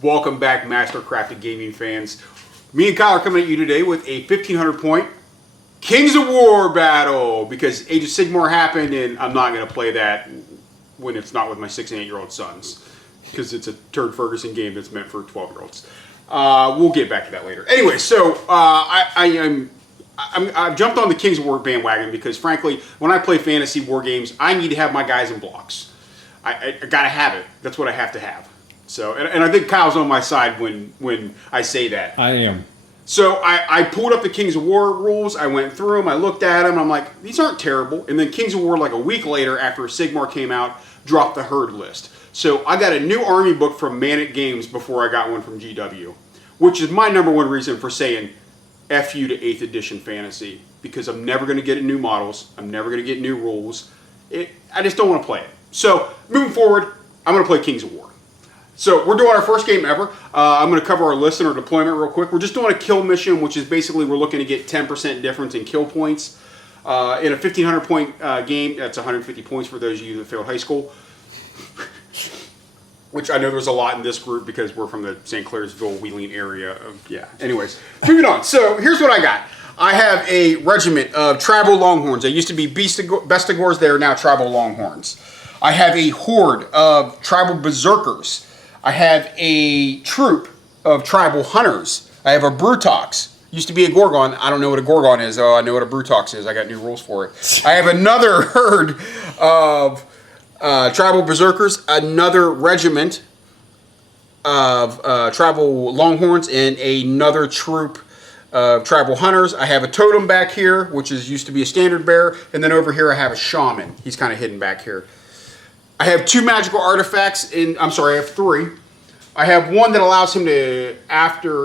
Welcome back, Mastercrafted Gaming fans. Me and Kyle are coming at you today with a 1,500 point Kings of War battle because Age of Sigmar happened, and I'm not going to play that when it's not with my 6 and 8-year-old sons because it's a Turd Ferguson game that's meant for 12-year-olds. We'll get back to that later. Anyway, so I've jumped on the Kings of War bandwagon because, frankly, when I play fantasy war games, I need to have my guys in blocks. I gotta have it. That's what I have to have. So, and I think Kyle's on my side when I say that. I am. So I pulled up the Kings of War rules. I went through them. I looked at them. I'm like, these aren't terrible. And then Kings of War, like a week later, after Sigmar came out, dropped the herd list. So I got a new army book from Mantic Games before I got one from GW, which is my number one reason for saying F you to 8th edition fantasy, because I'm never going to get new models. I'm never going to get new rules. I just don't want to play it. So moving forward, I'm going to play Kings of War. So we're doing our first game ever. I'm going to cover our list and our deployment real quick. We're just doing a kill mission, which is basically we're looking to get 10% difference in kill points. In a 1,500 point game, that's 150 points for those of you that failed high school. Which I know there's a lot in this group because we're from the St. Clairsville, Wheeling area. Anyways, moving on. So here's what I got. I have a regiment of tribal longhorns. They used to be Bestigors. They are now tribal longhorns. I have a horde of tribal berserkers. I have a troop of tribal hunters. I have a Brutox. Used to be a Gorgon. I don't know what a Gorgon is. Oh, I know what a Brutox is. I got new rules for it. I have another herd of tribal berserkers, another regiment of tribal longhorns, and another troop of tribal hunters. I have a totem back here, which used to be a standard bearer, and then over here I have a shaman. He's kind of hidden back here. I have 2 magical artifacts, I have 3. I have one that allows him to,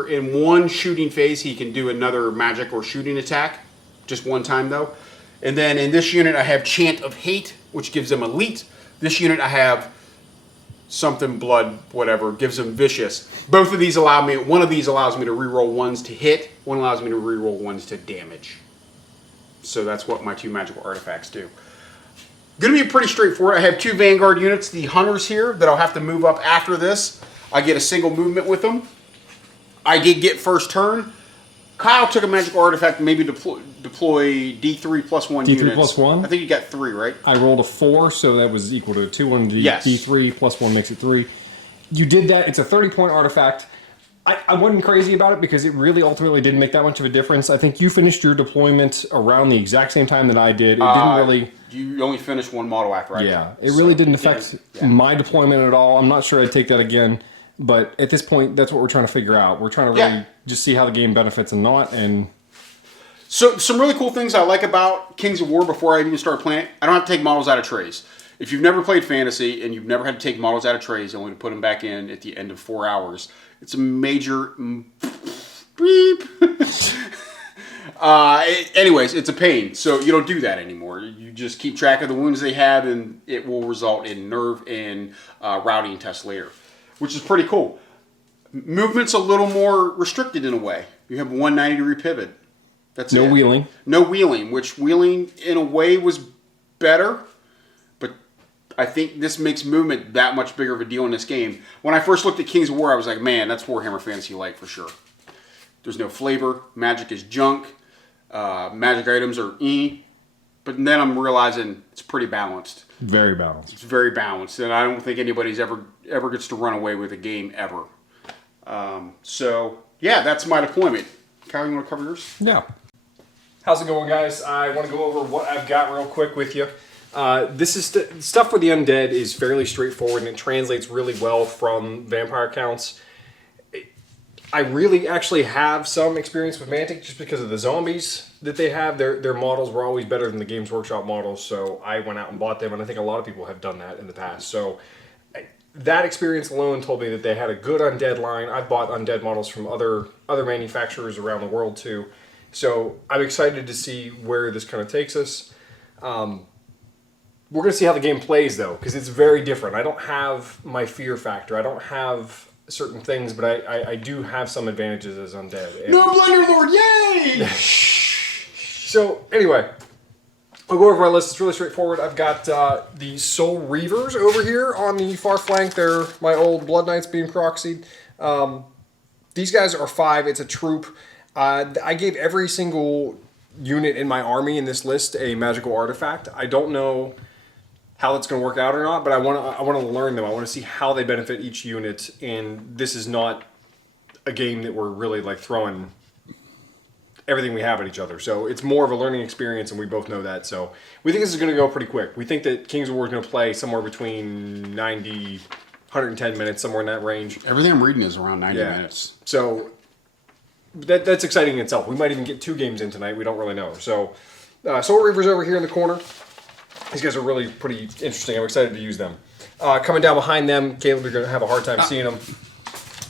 in one shooting phase, he can do another magic or shooting attack. Just one time, though. And then in this unit, I have Chant of Hate, which gives him elite. This unit, I have something blood, whatever, gives him vicious. Both of these one of these allows me to reroll 1s to hit, one allows me to reroll 1s to damage. So that's what my 2 magical artifacts do. Going to be pretty straightforward. I have 2 Vanguard units, the hunters here, that I'll have to move up after this. I get a single movement with them. I did get first turn. Kyle took a magical artifact to maybe deploy D3 plus 1 units. D3 plus 1? I think you got 3, right? I rolled a 4, so that was equal to 2 on yes. D3 plus 1 makes it 3. You did that. It's a 30-point artifact. I wasn't crazy about it because it really ultimately didn't make that much of a difference. I think you finished your deployment around the exact same time that I did. It didn't really... You only finished 1 model after I did. Yeah, it really didn't affect my deployment at all. I'm not sure I'd take that again. But at this point, that's what we're trying to figure out. We're trying to really just see how the game benefits and not. And so some really cool things I like about Kings of War before I even start playing it, I don't have to take models out of trays. If you've never played Fantasy and you've never had to take models out of trays, only to put them back in at the end of 4 hours, it's a major beep. Anyways, it's a pain. So you don't do that anymore. You just keep track of the wounds they have, and it will result in nerve and routing tests later, which is pretty cool. Movement's a little more restricted in a way. You have 190-degree pivot. That's no wheeling. No wheeling, which wheeling in a way was better, but I think this makes movement that much bigger of a deal in this game. When I first looked at Kings of War, I was like, man, that's Warhammer Fantasy Light for sure. There's no flavor. Magic is junk. Magic items are but then I'm realizing it's pretty balanced. Very balanced. It's very balanced, and I don't think anybody's ever gets to run away with a game ever. So yeah, that's my deployment. Kyle, you want to cover yours? Yeah. How's it going, guys? I want to go over what I've got real quick with you. This is stuff for the Undead is fairly straightforward, and it translates really well from vampire counts. I really actually have some experience with Mantic just because of the zombies that they have. Their models were always better than the Games Workshop models, so I went out and bought them, and I think a lot of people have done that in the past. So that experience alone told me that they had a good Undead line. I've bought Undead models from other manufacturers around the world too. So I'm excited to see where this kind of takes us. We're going to see how the game plays, though, because it's very different. I don't have my fear factor. I don't have certain things, but I do have some advantages as Undead. No Blender Lord, yay! So, anyway, I'll go over my list. It's really straightforward. I've got the Soul Reavers over here on the far flank. They're my old Blood Knights being proxied. These guys are 5. It's a troop. I gave every single unit in my army in this list a magical artifact. I don't know how it's going to work out or not, but I want to learn them. I want to see how they benefit each unit. And this is not a game that we're really like throwing everything we have at each other. So it's more of a learning experience, and we both know that. So we think this is going to go pretty quick. We think that Kings of War is going to play somewhere between 90, 110 minutes, somewhere in that range. Everything I'm reading is around 90 minutes. So that's exciting in itself. We might even get 2 games in tonight. We don't really know. So Soul Reaver's over here in the corner. These guys are really pretty interesting. I'm excited to use them. Coming down behind them, Caleb, you're going to have a hard time seeing them,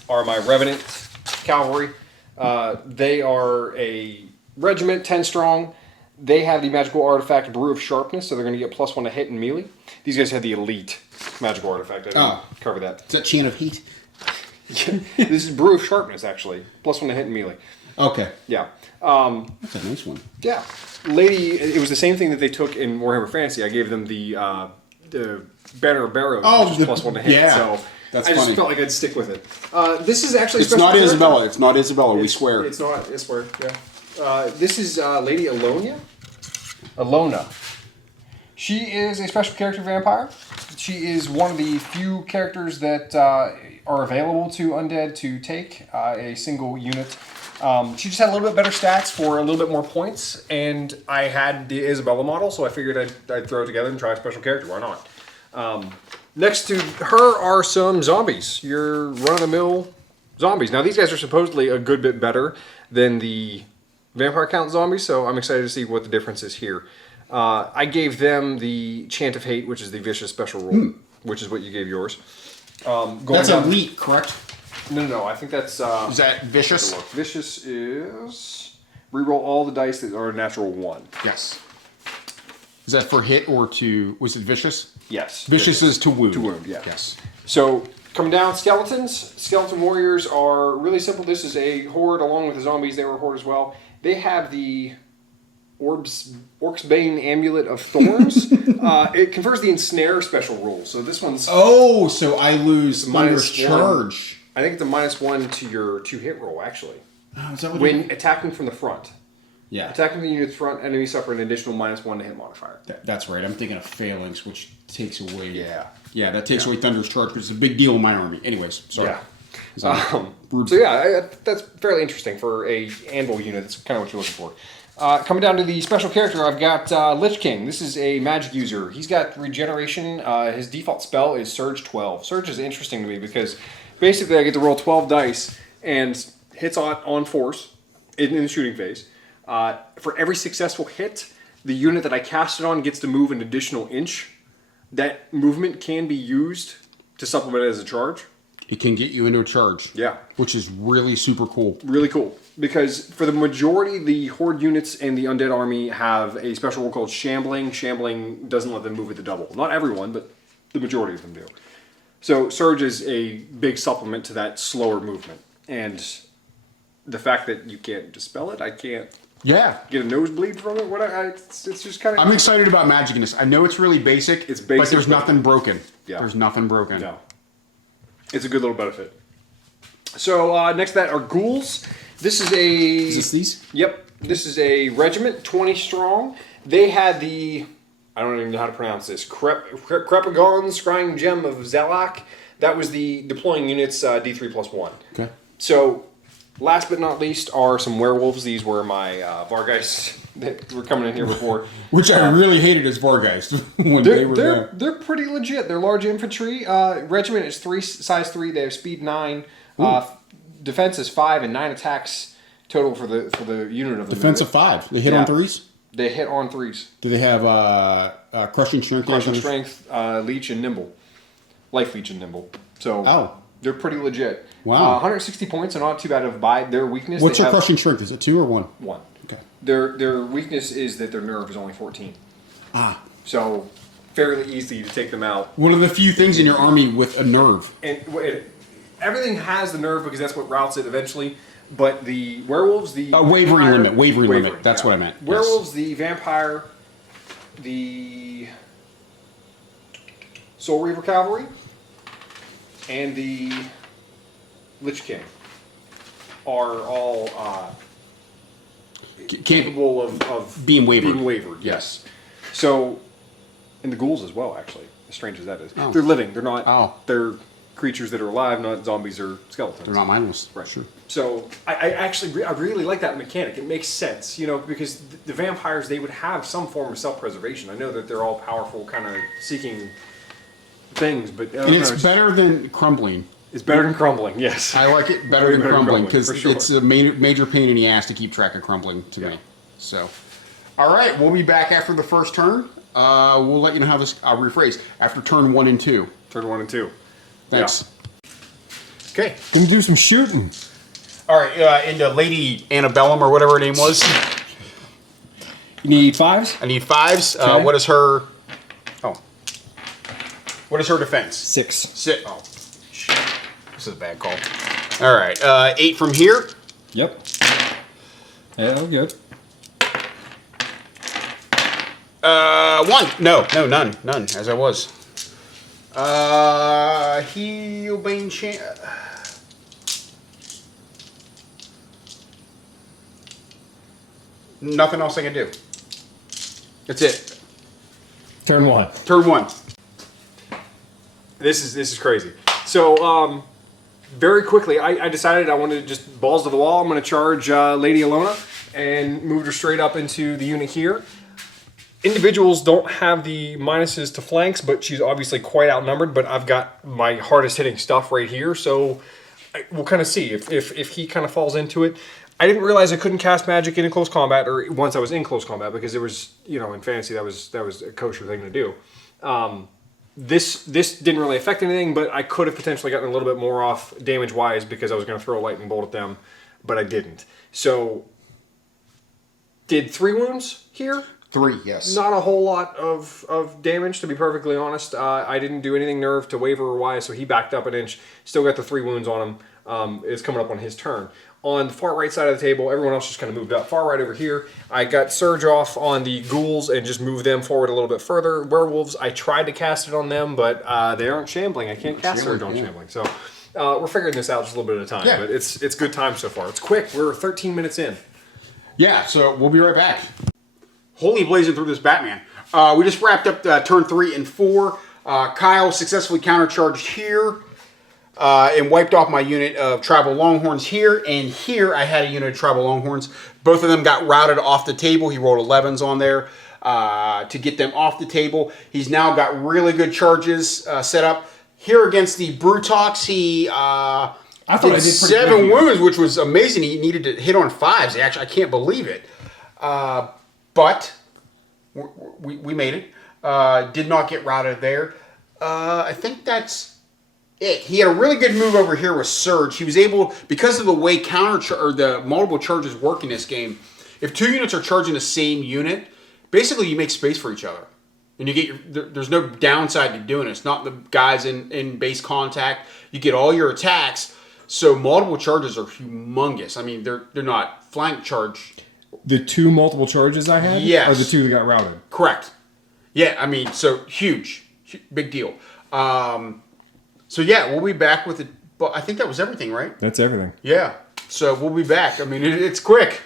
are my Revenant Cavalry. They are a regiment, 10 strong. They have the magical artifact Brew of Sharpness, so they're going to get +1 to hit and melee. These guys have the elite magical artifact. I didn't cover that. Is that Chain of Heat? This is Brew of Sharpness, actually. +1 to hit and melee. Okay. Yeah. That's a nice one. Yeah. Lady, it was the same thing that they took in Warhammer Fantasy. I gave them the Banner of Barrows, which is +1 to hit. Yeah. So That's I just funny. felt like I'd stick with it. This is actually a It's special not character. Isabella. It's not Isabella. We swear. It's not. I swear. Yeah. This is Lady Ilona. Ilona. She is a special character vampire. She is one of the few characters that are available to Undead to take a single unit. She just had a little bit better stats for a little bit more points, and I had the Isabella model, so I figured I'd throw it together and try a special character. Why not? Next to her are some zombies. Your run-of-the-mill zombies. Now, these guys are supposedly a good bit better than the Vampire Count zombies, so I'm excited to see what the difference is here. I gave them the Chant of Hate, which is the Vicious special rule, which is what you gave yours. That's elite, correct? No. I think that's... Is that Vicious? Vicious is... Reroll all the dice that are a natural 1. Yes. Is that for hit or to... Was it Vicious? Yes. Vicious is to wound. To wound, yeah. Yes. So, coming down, skeletons. Skeleton warriors are really simple. This is a horde along with the zombies. They were a horde as well. They have the Orc's Bane Amulet of Thorns. It confers the Ensnare special rule. So this one's... Oh, so I lose minus Thunder's Charge. I think it's a -1 to your 2-hit roll, actually. Oh, is that what When attacking from the front. Yeah. Attacking the unit's front, enemy suffer an additional -1 to hit modifier. That's right. I'm thinking of Phalanx, which takes away... Yeah. Yeah, that takes away Thunder's Charge, which is a big deal in my army. Anyways, sorry. Yeah. So yeah, that's fairly interesting for a Anvil unit. That's kind of what you're looking for. Coming down to the special character, I've got Lich King. This is a magic user. He's got regeneration. His default spell is Surge 12. Surge is interesting to me because basically I get to roll 12 dice and hits on force in the shooting phase. For every successful hit, the unit that I cast it on gets to move an additional inch. That movement can be used to supplement it as a charge. It can get you into a charge. Yeah. Which is really super cool. Really cool. Because for the majority, the Horde units in the Undead army have a special rule called Shambling. Shambling doesn't let them move at the double. Not everyone, but the majority of them do. So Surge is a big supplement to that slower movement. And the fact that you can't dispel it, I can't get a nosebleed from it. It's just kind of... I'm excited about magic in this. I know it's really basic. It's basic, but there's nothing broken. Yeah. There's nothing broken. No. It's a good little benefit. So next to that are ghouls. This is a... Is this these? Yep. This is a regiment, 20 strong. They had the... I don't even know how to pronounce this. Crepagon Scrying Gem of Zalak. That was the deploying units D3+1. Okay. So, last but not least are some werewolves. These were my Vargeist that were coming in here before. Which I really hated as Vargeist when they were there. They're pretty legit. They're large infantry. Regiment is size 3. They have speed 9. Defense is 5 and 9 attacks total for the unit of the Defense of 5. They hit on 3s? They hit on 3s. Do they have crushing strength? Crushing strength, leech, and nimble. Life leech and nimble. So they're pretty legit. Wow. 160 points and not too bad of a buy. Their weakness... What's their crushing strength? Is it 2 or 1? 1. Okay. Their weakness is that their nerve is only 14. So fairly easy to take them out. One of the few things in your army with a nerve. And everything has the nerve because that's what routes it eventually. But the werewolves, the wavering vampire, limit. That's what I meant. Werewolves, the vampire, the Soul Reaver cavalry, and the Lich King are all capable of being wavered. Yes. So, and the ghouls as well, actually. As strange as that is, Oh. they're living. They're not. Oh. They're creatures that are alive, not zombies or skeletons. They're not mindless. Right. Sure. So I actually I really like that mechanic. It makes sense, you know, because the vampires, they would have some form of self-preservation. I know that they're all powerful, kind of seeking things, but I don't And know, it's better than crumbling. It's better than crumbling. Yes, I like it better than crumbling because for sure. it's a major pain in the ass to keep track of crumbling to me. So, all right, we'll be back after the first turn. We'll let you know how this. I'll rephrase after turn 1 and 2. Turn 1 and 2. Thanks. Okay. Gonna do some shooting. All right, into Lady Annabellum or whatever her name was. You need 5s? I need 5s. Okay. What is her? Oh. What is her defense? 6. Oh, shit. This is a bad call. All right, 8 from here. Yep. Yeah, good. 1. No, none, as I was. Heal Bane Nothing else I can do. That's it. Turn 1. Turn 1. This is crazy. So, very quickly, I decided I wanted to just balls to the wall. I'm going to charge Lady Ilona and move her straight up into the unit here. Individuals don't have the minuses to flanks, but she's obviously quite outnumbered. But I've got my hardest hitting stuff right here, so we'll kind of see if he kind of falls into it. I didn't realize I couldn't cast magic in close combat, or once I was in close combat, because it was, you know, in fantasy that was a kosher thing to do. This didn't really affect anything, but I could have potentially gotten a little bit more off damage-wise because I was going to throw a lightning bolt at them, but I didn't. So, did 3 wounds here. 3, yes. Not a whole lot of damage, to be perfectly honest. I didn't do anything nerve to waver or wise, so he backed up an inch. Still got the 3 wounds on him. It's coming up on his turn. On the far right side of the table, everyone else just kind of moved up. Far right over here, I got Surge off on the ghouls and just moved them forward a little bit further. Werewolves, I tried to cast it on them, but they aren't shambling. I can't cast Surge on shambling. So we're figuring this out just a little bit at a time. Yeah. But it's good time so far. It's quick. We're 13 minutes in. Yeah, so we'll be right back. Holy blazing through this Batman. We just wrapped up turn 3 and 4. Kyle successfully countercharged here. And wiped off my unit of Tribal Longhorns here, and here I had a unit of Tribal Longhorns. Both of them got routed off the table. He rolled 11s on there to get them off the table. He's now got really good charges set up. Here against the Brutox, he I thought I did pretty 7 good here. wounds, which was amazing. He needed to hit on 5s. Actually, I can't believe it. But we made it. Did not get routed there. I think that's it. He had a really good move over here with Surge. He was able, because of the way the multiple charges work in this game, if 2 units are charging the same unit, basically you make space for each other. And you get there's no downside to doing it. It's not the guys in base contact. You get all your attacks. So multiple charges are humongous. I mean, they're not flank charge. The 2 multiple charges I had? Yes. Or the 2 that got routed? Correct. Yeah, I mean, so huge. Big deal. So yeah, we'll be back with it. But I think that was everything, right? That's everything. Yeah. So we'll be back. I mean, it's quick.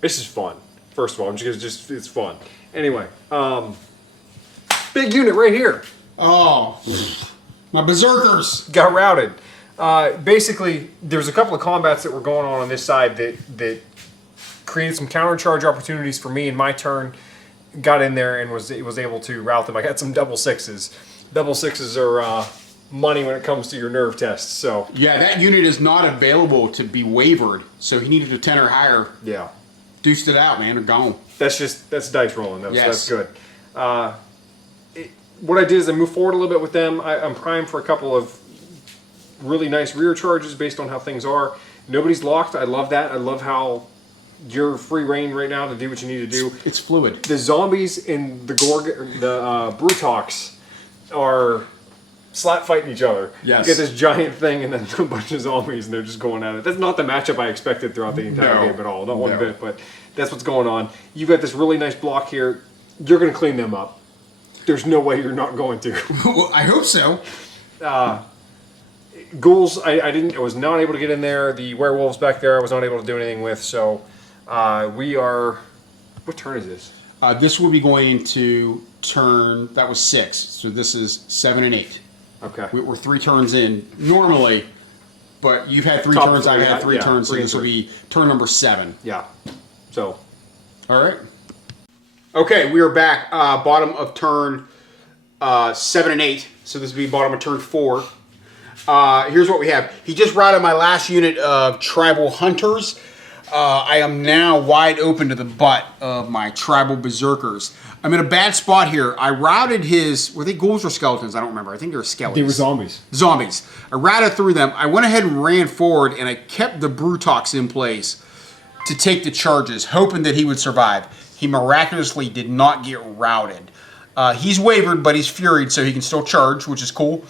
This is fun. First of all, just it's fun. Anyway, big unit right here. Oh, my berserkers. Got routed. Basically, there's a couple of combats that were going on this side that created some countercharge opportunities for me in my turn. Got in there and was able to rout them. I got some double 6s. Double 6s are money when it comes to your nerve tests. So Yeah, that unit is not available to be wavered, so he needed a 10 or higher. yeah, Deuced it out, man. They're gone. that's dice rolling. Yes. That's good. What I did is I moved forward a little bit with them. I'm primed for a couple of really nice rear charges based on how things are. Nobody's locked. I love that. I love how you're free reign right now to do what you need to do. It's fluid. The zombies in the Brutox are slap fighting each other. Yes. You get this giant thing and then a bunch of zombies and they're just going at it. That's not the matchup I expected throughout the entire No. game at all. Not one No. bit, but that's what's going on. You've got this really nice block here. You're going to clean them up. There's no way you're not going to. Well, I hope so. Ghouls, I was not able to get in there. The werewolves back there, I was not able to do anything with. So we are. What turn is this? This will be going into turn. That was 6. So this is 7 and 8. Okay. We're 3 turns in normally, but you've had 3 Top turns. I've three, had 3 yeah, turns. So 3 and this will 3. be turn number 7. Yeah. So. All right. Okay, we are back. Bottom of turn 7 and 8. So this will be bottom of turn 4. Here's what we have. He just routed my last unit of tribal hunters. I am now wide open to the butt of my tribal berserkers. I'm in a bad spot here. I routed his... Were they ghouls or skeletons? I don't remember. I think they were skeletons. They were zombies. Zombies. I routed through them. I went ahead and ran forward, and I kept the Brutox in place to take the charges, hoping that he would survive. He miraculously did not get routed. He's wavered, but he's furied, so he can still charge, which is cool.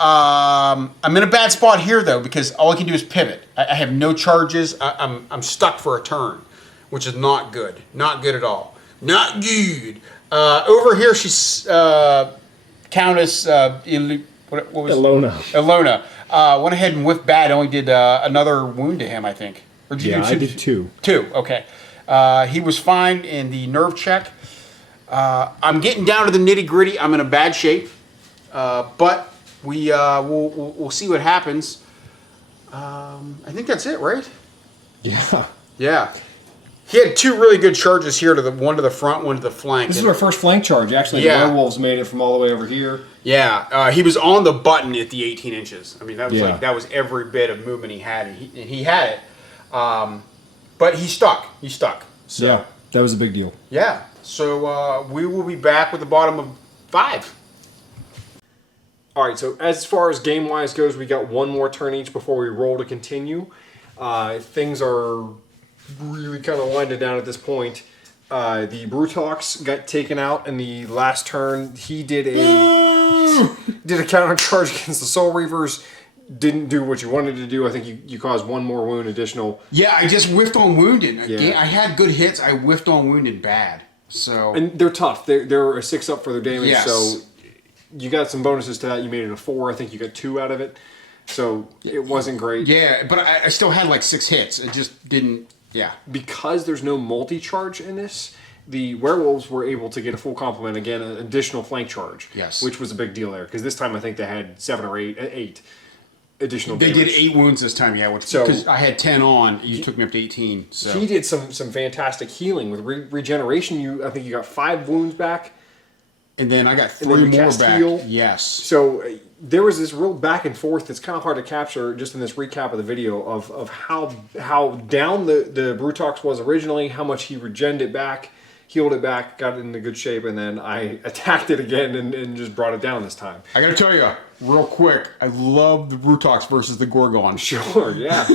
I'm in a bad spot here, though, because all I can do is pivot. I have no charges. I'm stuck for a turn, which is not good. Not good at all. Not good. Over here, she's Countess what was Ilona. Ilona. Went ahead and whiffed bad. Only did another wound to him, I think. Or did you Yeah, I did 2. 2, okay. He was fine in the nerve check. I'm getting down to the nitty gritty. I'm in a bad shape, but we'll see what happens. I think that's it, right? Yeah. Yeah. He had 2 really good charges here, one to the front, one to the flank. This is our first flank charge. Actually, Yeah. the werewolves made it from all the way over here. Yeah, he was on the button at the 18 inches. I mean, that was Yeah. that was every bit of movement he had, and he had it. But he stuck. He stuck. So, Yeah, that was a big deal. Yeah. So we will be back with the bottom of 5. All right, so as far as game-wise goes, we got 1 more turn each before we roll to continue. Things are really kind of winding down at this point. The Brutox got taken out in the last turn. He did a counter charge against the Soul Reavers. Didn't do what you wanted to do. I think you caused 1 more wound additional. Yeah, I just whiffed on wounded. Yeah. I had good hits. I whiffed on wounded bad. So And they're tough. They're a 6 up for their damage, Yes. so you got some bonuses to that. You made it a 4. I think you got 2 out of it. So it wasn't great. yeah, but I still had like 6 hits. It just didn't. Yeah. Because there's no multi-charge in this, the werewolves were able to get a full complement, again, an additional flank charge. Yes. Which was a big deal there, because this time I think they had 7 or 8 additional They damage. did 8 wounds this time. Yeah, because I had 10 on. You took me up to 18. So He did some fantastic healing. With regeneration, I think you got 5 wounds back. and then I got And then 3 you more cast back. heal. Yes. So there was this real back and forth that's kind of hard to capture just in this recap of the video of how down the Brutox was originally, how much he regened it back, healed it back, got it into good shape, and then I attacked it again and just brought it down this time. I got to tell you, real quick, I love the Brutox versus the Gorgon. Sure, yeah.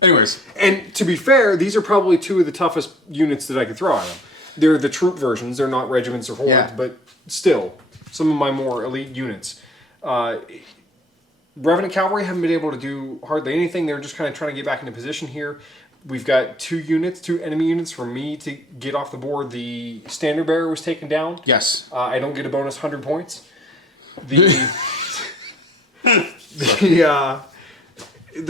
Anyways, And to be fair, these are probably 2 of the toughest units that I could throw at them. They're the troop versions. They're not regiments or hordes, Yeah. but still, some of my more elite units. Revenant Cavalry haven't been able to do hardly anything. They're just kind of trying to get back into position here. We've got 2 enemy units for me to get off the board. The Standard Bearer was taken down. yes. I don't get a bonus 100 points. The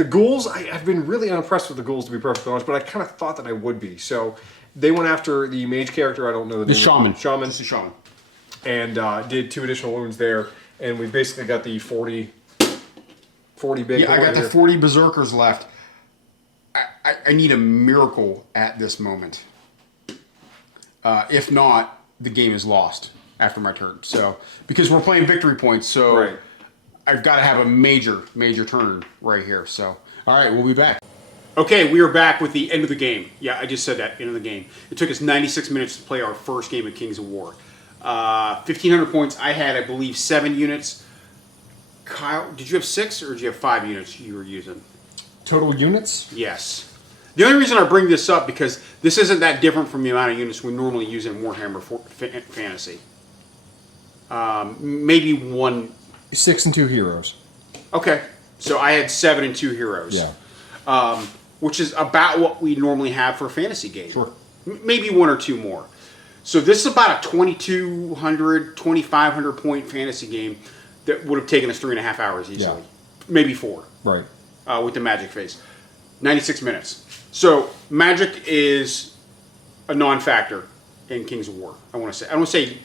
ghouls, I've been really unimpressed with the ghouls, to be perfectly honest, but I kind of thought that I would be. So they went after the mage character. I don't know The name. shaman. Shaman. Just a shaman. And did 2 additional wounds there. And we've basically got the 40 big. Yeah, I boy got the here. 40 berserkers left. I need a miracle at this moment. If not, the game is lost after my turn. So because we're playing victory points, so Right. I've got to have a major turn right here. So all right, we'll be back. Okay, we are back with the end of the game. Yeah, I just said that, end of the game. It took us 96 minutes to play our first game of Kings of War. 1,500 points. I had, I believe, 7 units. Kyle, did you have 6 or did you have 5 units you were using? Total units? Yes. The only reason I bring this up because this isn't that different from the amount of units we normally use in Warhammer Fantasy. Maybe 1. 6 and 2 heroes. Okay, so I had 7 and 2 heroes. Yeah. Which is about what we normally have for a fantasy game. Sure. Maybe 1 or 2 more. So this is about a 2,200, 2,500 point fantasy game that would have taken us 3.5 hours easily. Yeah. Maybe 4 Right. with the magic phase. 96 minutes. So magic is a non-factor in Kings of War. I want to say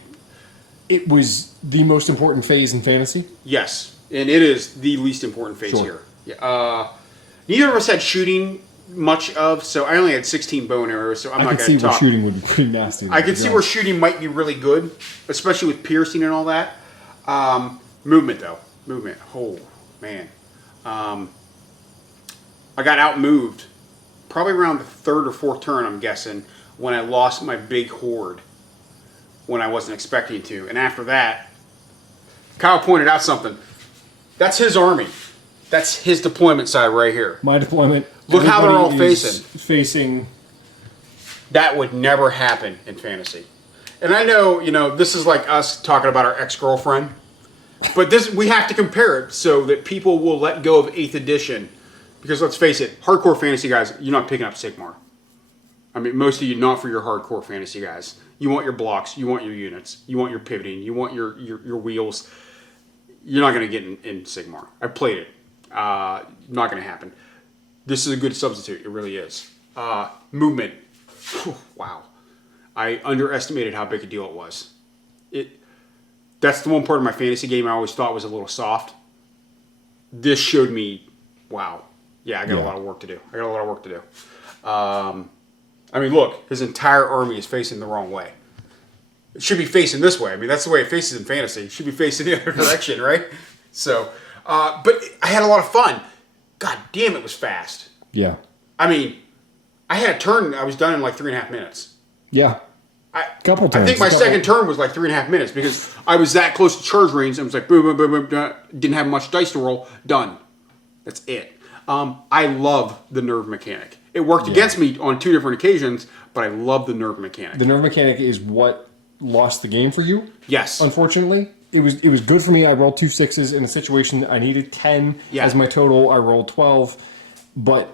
It was the most important phase in fantasy. yes, and it is the least important phase Sure. here. Yeah. Neither of us had shooting much of, so I only had 16 bow and arrows. So I'm I not could going see to where talk. shooting would be pretty nasty. I could see where shooting might be really good, especially with piercing and all that. Movement though, movement. Oh man, I got outmoved probably around the 3rd or 4th turn. I'm guessing when I lost my big horde when I wasn't expecting to, and after that, Kyle pointed out something. That's his army. That's his deployment side right here. My deployment. Look how they're all everybody is facing. Facing. That would never happen in fantasy. And I know, this is like us talking about our ex-girlfriend, but we have to compare it so that people will let go of 8th edition. Because let's face it, hardcore fantasy guys, you're not picking up Sigmar. I mean, most of you not for your hardcore fantasy guys. You want your blocks, you want your units, you want your pivoting, you want your wheels. You're not going to get in Sigmar. I played it. Not going to happen. This is a good substitute. It really is. Movement. Whew, wow. I underestimated how big a deal it was. That's the one part of my fantasy game I always thought was a little soft. This showed me, wow. Yeah, I got a lot of work to do. I mean, look, his entire army is facing the wrong way. It should be facing this way. I mean, that's the way it faces in fantasy. It should be facing the other direction, right? So, but I had a lot of fun. God damn, it was fast. Yeah. I mean, I had a turn. I was done in like 3.5 minutes. Yeah. Couple I turns. think my second turn was like 3.5 minutes because I was that close to charge range. I was like, boom, boom, boom, boom. Didn't have much dice to roll. Done. That's it. I love the nerve mechanic. It worked against me on 2 different occasions, but I love the nerve mechanic. The nerve mechanic is what lost the game for you. Yes. Unfortunately, it was good for me. I rolled 2 6s in a situation I needed 10 as my total. I rolled 12, but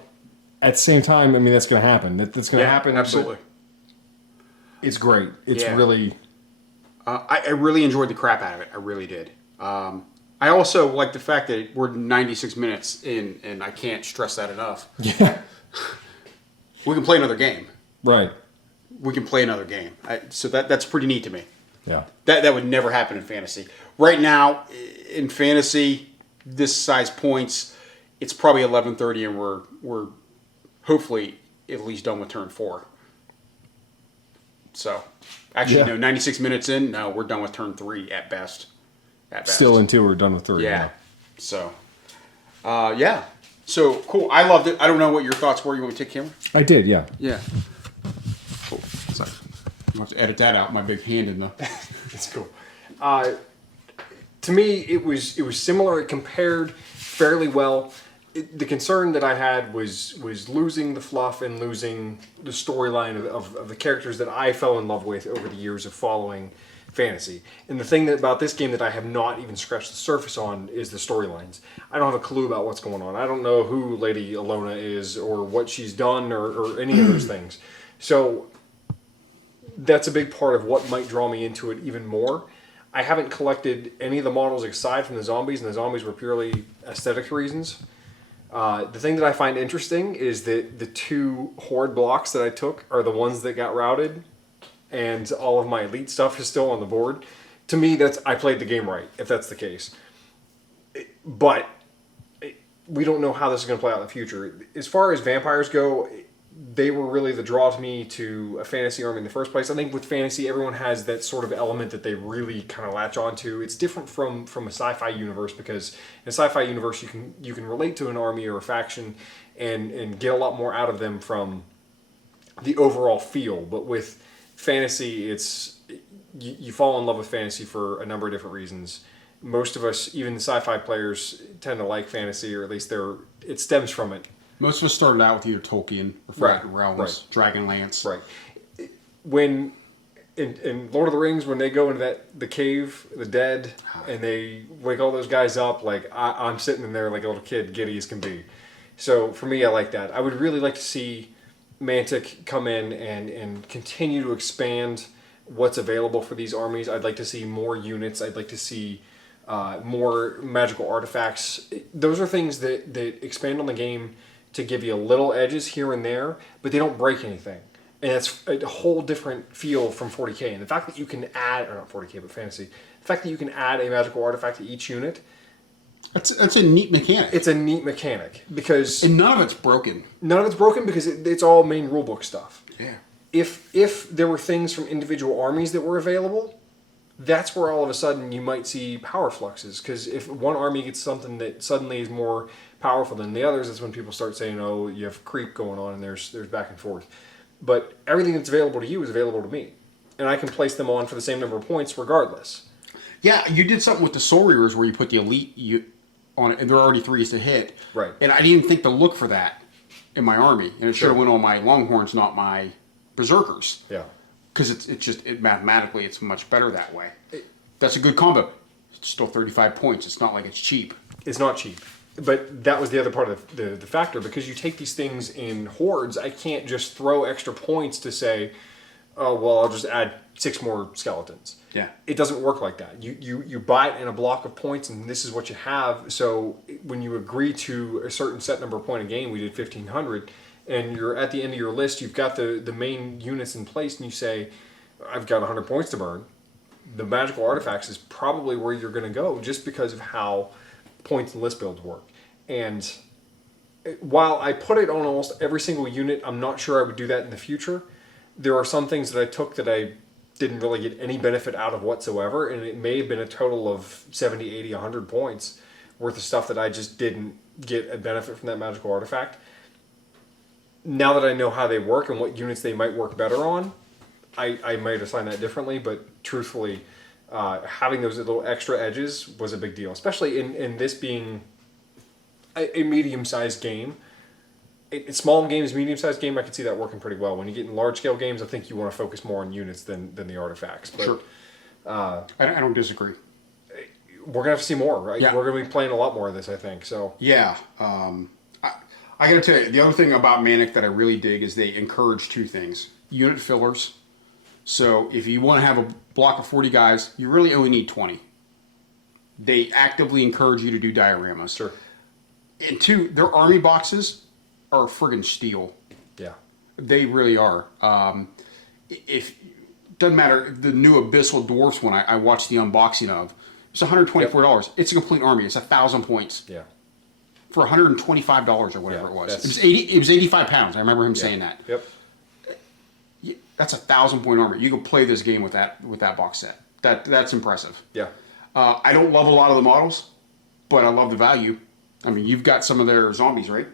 at the same time, I mean that's going to happen. That's going to happen. Absolutely. It's great. It's Yeah. really. I really enjoyed the crap out of it. I really did. I also like the fact that we're 96 minutes in, and I can't stress that enough. Yeah. We can play another game. Right. We can play another game. So that's pretty neat to me. Yeah. That would never happen in fantasy. Right now, in fantasy, this size points, it's probably 11:30, and we're hopefully at least done with turn 4. So, actually, no, 96 minutes in, no, we're done with turn 3 at best. Still in 2, we're done with 3. Yeah. So, yeah. So, cool. I loved it. I don't know what your thoughts were. You want me to take camera? I did, yeah. Yeah. Cool. Sorry. I'm going to have to edit that out. My big hand in the... It's cool. To me, it was similar. It compared fairly well. The concern that I had was losing the fluff and losing the storyline of the characters that I fell in love with over the years of following fantasy. And the thing about this game that I have not even scratched the surface on is the storylines. I don't have a clue about what's going on. I don't know who Lady Ilona is or what she's done or any of those things. So that's a big part of what might draw me into it even more. I haven't collected any of the models aside from the zombies, and the zombies were purely aesthetic reasons. The thing that I find interesting is that the 2 horde blocks that I took are the ones that got routed, and all of my elite stuff is still on the board. To me, I played the game right, if that's the case. But we don't know how this is going to play out in the future. As far as vampires go, they were really the draw to me to a fantasy army in the first place. I think with fantasy, everyone has that sort of element that they really kind of latch onto. It's different from a sci-fi universe because in a sci-fi universe, you can relate to an army or a faction and get a lot more out of them from the overall feel. But with fantasy, you fall in love with fantasy for a number of different reasons. Most of us, even the sci-fi players, tend to like fantasy, or at least it stems from it. Most of us started out with either Tolkien or Forgotten Realms, Dragonlance. Right. When in Lord of the Rings, when they go into the cave, the dead, and they wake all those guys up, like I'm sitting in there like a little kid, giddy as can be. So for me, I like that. I would really like to see Mantic come in and continue to expand what's available for these armies. I'd like to see more units. I'd like to see more magical artifacts. Those are things that expand on the game to give you little edges here and there, but they don't break anything. And that's a whole different feel from 40k. And the fact that you can add, or not 40k, but fantasy, the fact that you can add a magical artifact to each unit. That's a neat mechanic. It's a neat mechanic because... And none of it's broken. None of it's broken because it's all main rulebook stuff. Yeah. If there were things from individual armies that were available, that's where all of a sudden you might see power fluxes. Because if one army gets something that suddenly is more powerful than the others, that's when people start saying, oh, you have creep going on and there's back and forth. But everything that's available to you is available to me. And I can place them on for the same number of points regardless. Yeah, you did something with the Soul Reavers where you put the elite on it, and there are already 3s to hit. Right. And I didn't even think to look for that in my army. And it should have went on my Longhorns, not my Berserkers. Yeah. Because mathematically, it's much better that way. That's a good combo. It's still 35 points. It's not like it's cheap. It's not cheap. But that was the other part of the factor. Because you take these things in hordes, I can't just throw extra points to say, oh, well, I'll just add 6 more skeletons. Yeah. It doesn't work like that. You buy it in a block of points, and this is what you have. So when you agree to a certain set number point a game, we did 1,500, and you're at the end of your list, you've got the main units in place, and you say, I've got 100 points to burn. The magical artifacts is probably where you're going to go just because of how points and list builds work. And while I put it on almost every single unit, I'm not sure I would do that in the future. There are some things that I took that I didn't really get any benefit out of whatsoever, and it may have been a total of 70, 80, 100 points worth of stuff that I just didn't get a benefit from that magical artifact. Now that I know how they work and what units they might work better on, I might assign that differently, but truthfully, having those little extra edges was a big deal, especially in this being a medium-sized game. In small games, medium-sized game, I can see that working pretty well. When you get in large-scale games, I think you want to focus more on units than the artifacts. But, sure. I don't disagree. We're going to have to see more, right? Yeah. We're going to be playing a lot more of this, I think. So Yeah. I got to tell you, the other thing about Mantic that I really dig is they encourage 2 things. Unit fillers. So if you want to have a block of 40 guys, you really only need 20. They actively encourage you to do dioramas. Sure. And 2, their army boxes are friggin' steel. Yeah. They really are. If doesn't matter, the new Abyssal Dwarfs one I watched the unboxing of, it's $124. Yep. It's a complete army. It's 1,000 points. Yeah. For $125 or whatever it was. It was 85 pounds. I remember him saying that. Yep. That's 1,000 point armor. You can play this game with that box set. That's impressive. Yeah. I don't love a lot of the models, but I love the value. I mean, you've got some of their zombies, right?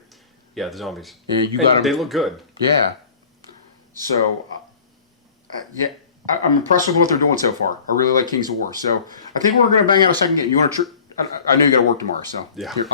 Yeah, the zombies. And you got them. They look good. Yeah. So, yeah, I'm impressed with what they're doing so far. I really like Kings of War. So I think we're going to bang out a second game. You want to? I know you got to work tomorrow, so yeah. Here,